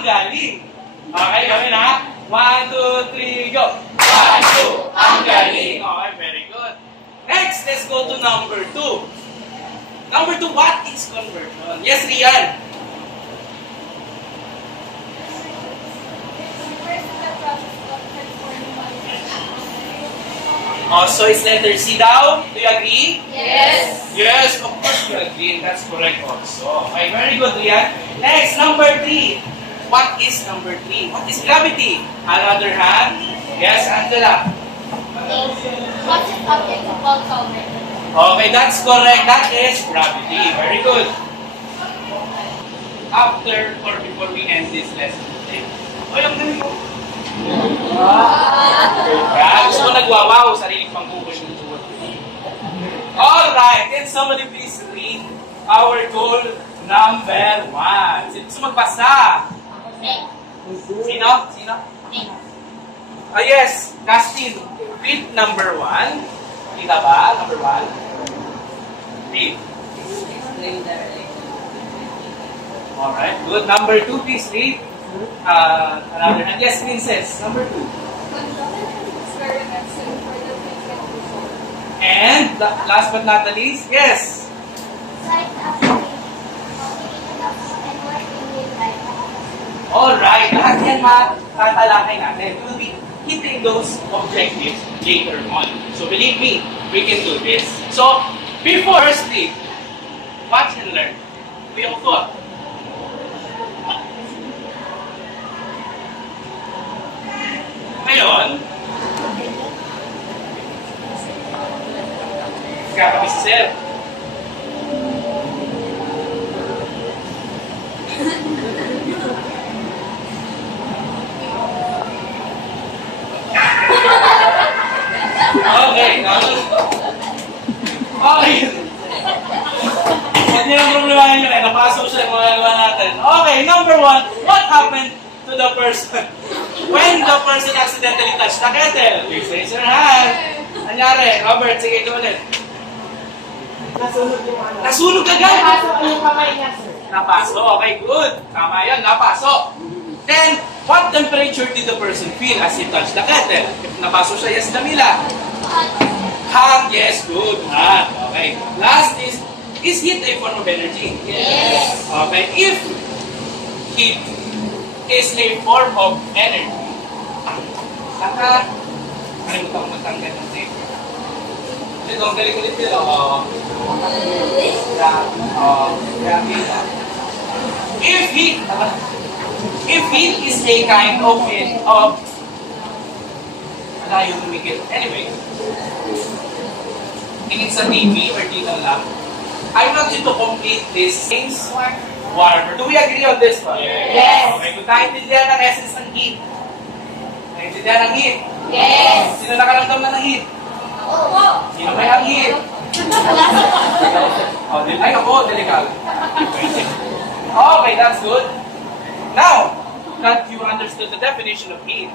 ang galing. Okay, gawin ha. 1, 2, 3, go. 1, 2, ang galing. Okay, very good. Next, let's go to number 2. Number 2, what is conversion? Yes, Rian. Oh, so it's letter C daw. Do you agree? Yes. Yes, of course you agree. That's correct also. Okay, very good, Rian. Next, number 3. What is number 3? What is gravity? Another hand. Yes, Angela. What is object of all solvent? Okay, that's correct. That is gravity. Very good. After or before we end this lesson today. Oh, yung galing mo. Gusto ko nagwawaw, sariling pangbukas ng tuwa. Alright, can somebody please read our goal number 1? Sino gusto magbasa? Sino? Sino? Oh yes, Castin. Read number 1. Kita ba? Number 1. Read. Alright, good. Number 2, please read. Another hand. Yes, Princess. Number 2. And last but not the least, yes. Alright, lahat yan matatalakay natin. We will be hitting those objectives later on. So believe me, we can do this. So, before firstly, watch and learn. We all thought. Ngayon, kami si Sir. Okay, okay. Hindi ang problema nyo eh. Napasok siya yung mga gawa natin. Okay, number 1. What happened to the person when the person accidentally touched the kettle? Please raise your hand. Anyari? Robert, sige ito ulit. Nasunog yung ano. Nasunog agad? Napasok yung kamay niya, sir. Napasok. Okay, good. Tama yan. Napasok. Then, what temperature did the person feel as he touched the kettle? If napasok siya, yes, Damila. Hot, yes, good. Hot. Okay. Last is heat a form of energy? Yes. Okay. If heat is a form of energy, kalimutan ko matanggal ng tape. Ito, ang galing ulit nila. If heat is a kind of malayo lumikit. Anyway, tingin sa TV or dito lang, I want you to complete this things warmer. Do we agree on this one? Yes. Okay, kung naintindihan ng essence ng heat. Naintindihan ng heat? Yes. Sino nakaramdam na ng heat? Oo. Sino may ang heat? Ay, ako, delikado. Okay, that's good. Now, that you understood the definition of heat,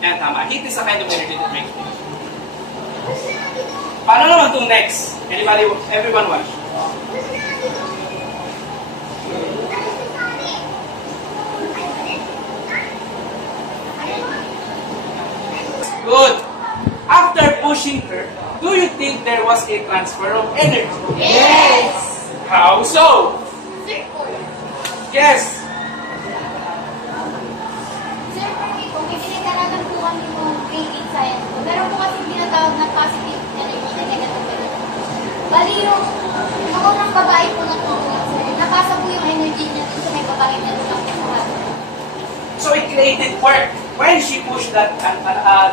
yan, tama. Heat is a kind of energy that makes things. Paano naman itong next? Anybody, everyone watch. Good. After pushing her, do you think there was a transfer of energy? Yes. How so? Yes. Sir, kung may pinag-aralan po kami ng grading science po, meron po kasi tinatawag na positive energy na negative energy. Bali yung unang babae po na tulungan, sir, napasa po yung energy niya dun sa may babae na tulungan sa harapan. So it created work when she pushed that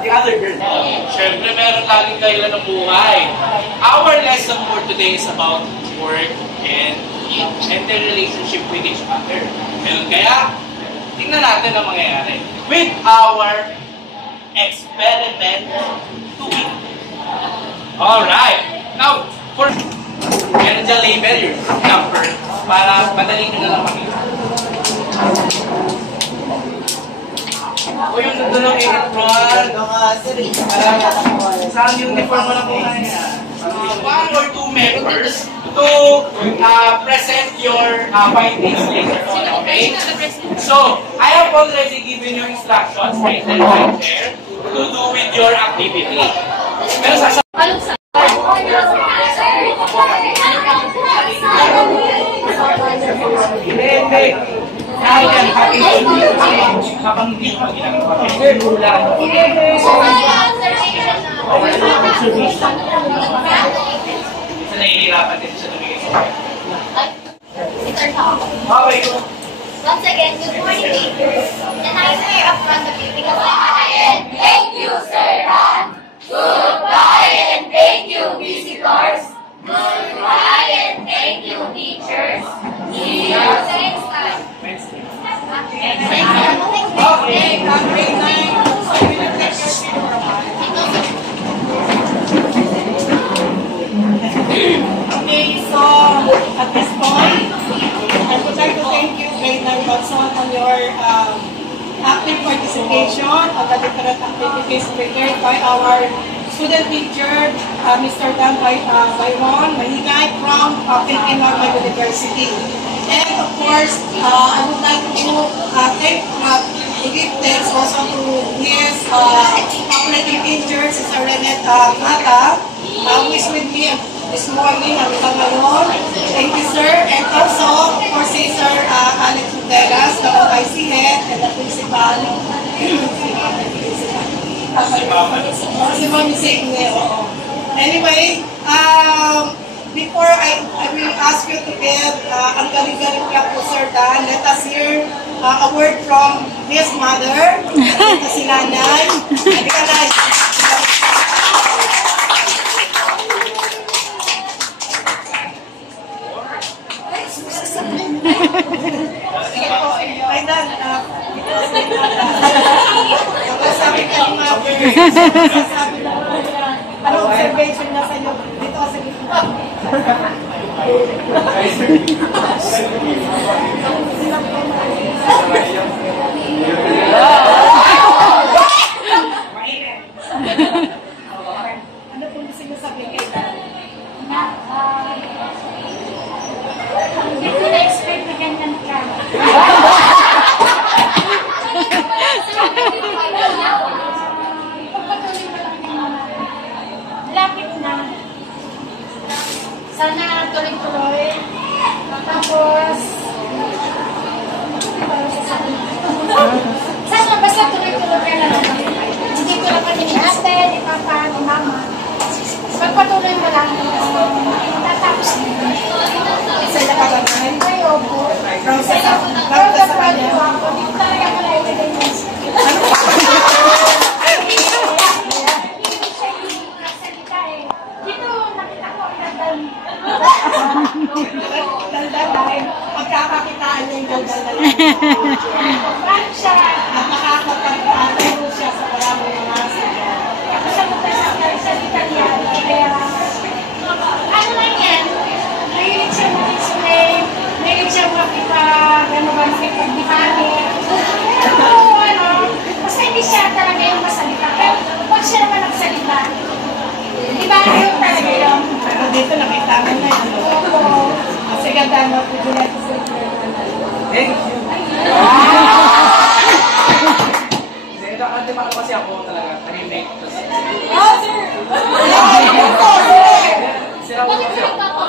the other girl. Siyempre, meron laging kailan ng buhay. Our lesson for today is about work and their relationship with each other. Kaya, tingnan natin ang mangyayari with our experiment 2. Alright. Now, for meron dyan label yung number para madali nyo na lang makita. O yung nandun ang electron. Saan yung uniform mo na po kanya? 1 or 2 members to present your findings later on, okay? So, I have already given you instructions right there to do with your activity. Pero sa kapag hindi mo ginagawa, isa nahihirapan din siya tumingin sa okay. Once again, good morning, teachers. And I'm here up front of you because I thank you, Sir Ron. Goodbye and thank you, visitors. Goodbye and thank you, teachers. See you next time. Okay, grade 9. Okay, so at this point, I would like to thank you, grade 9 Watson, on your active participation on the different activities prepared by our student teacher, Mr. Dan Byron Mahigay from Philippine Normal University. And of course, I would like to give thanks also to his operating teacher, Sister Renette Mata, who is with me this morning hanggang ngayon. Thank you, sir. And also for Sister Alex Utelas, the OIC head and the principal. Anyway, before I will ask you to give ang galing-galing lang po, Sir Dan, let us hear a word from his mother, si Nanay. Halika na. Sige po, ay Dan, sabi ka ni mother, sabi na ano observation na sa inyo dito sa gitna. Ano po gusto niyo sabihin kay Dan? Hindi ko na-expect na ganyan ka. Lapit na. Sana tuloy-tuloy. Tapos, sana basta tuloy-tuloy ka lang. Hindi ko lang kami ni ate, ni papa, ni mama. Pagpatuloy mo lang. Tatapos na. Saya ka ba naman? Ay, opo. From sa kanya. Dito talaga ko na ilagay mo. Dito, nakita ko ang daldal. Daldal dahil pagkakakitaan niya yung daldal na lang. Paano siya? At nakakapagpaturo siya sa maraming mga sadya. Ako siya magkasabi sa Italian. Kaya, ano lang yan? Mahilig siya mag-explain. Mahilig siya makipag-dihani. Pero, basta hindi siya talaga yung masalita. Pero, pag siya naman nagsalita, di ba yun talaga yun? Pero dito nakita mo na yun. Oo. Kasi ganda mo po din natin sa Thank you. Kasi nakante pa kasi ako talaga. Tahimik. Oh, sir! Sira ko kasi ako.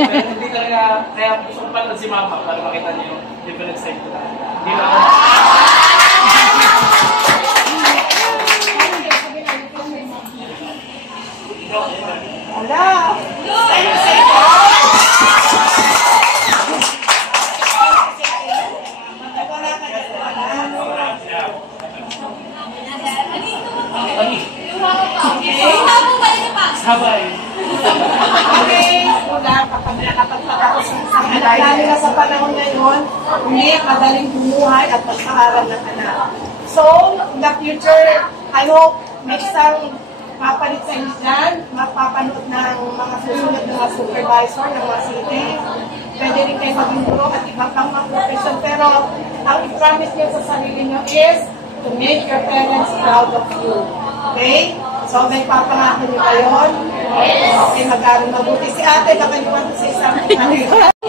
Pero hindi talaga, kaya gusto ko pala si mama para makita niyo yung different side ko na. Hindi ba? Ala! Sabay. Okay, wala kapag nakapagpatapos ng anak. Lalo na sa panahon ngayon, hindi madaling bumuhay at pagkakaral ng anak. So, in the future, I hope next time mapalit sa inyo dyan, mapapanood ng mga susunod ng mga supervisor, ng mga city. Pwede rin kayo maging guro at iba pang mga profession. Pero, ang i-promise niyo sa sarili niyo is to make your parents proud of you. Okay? So, may papangako niyo kayo. Yes. Okay, mag-aaral mabuti. Si ate, baka you want to say something?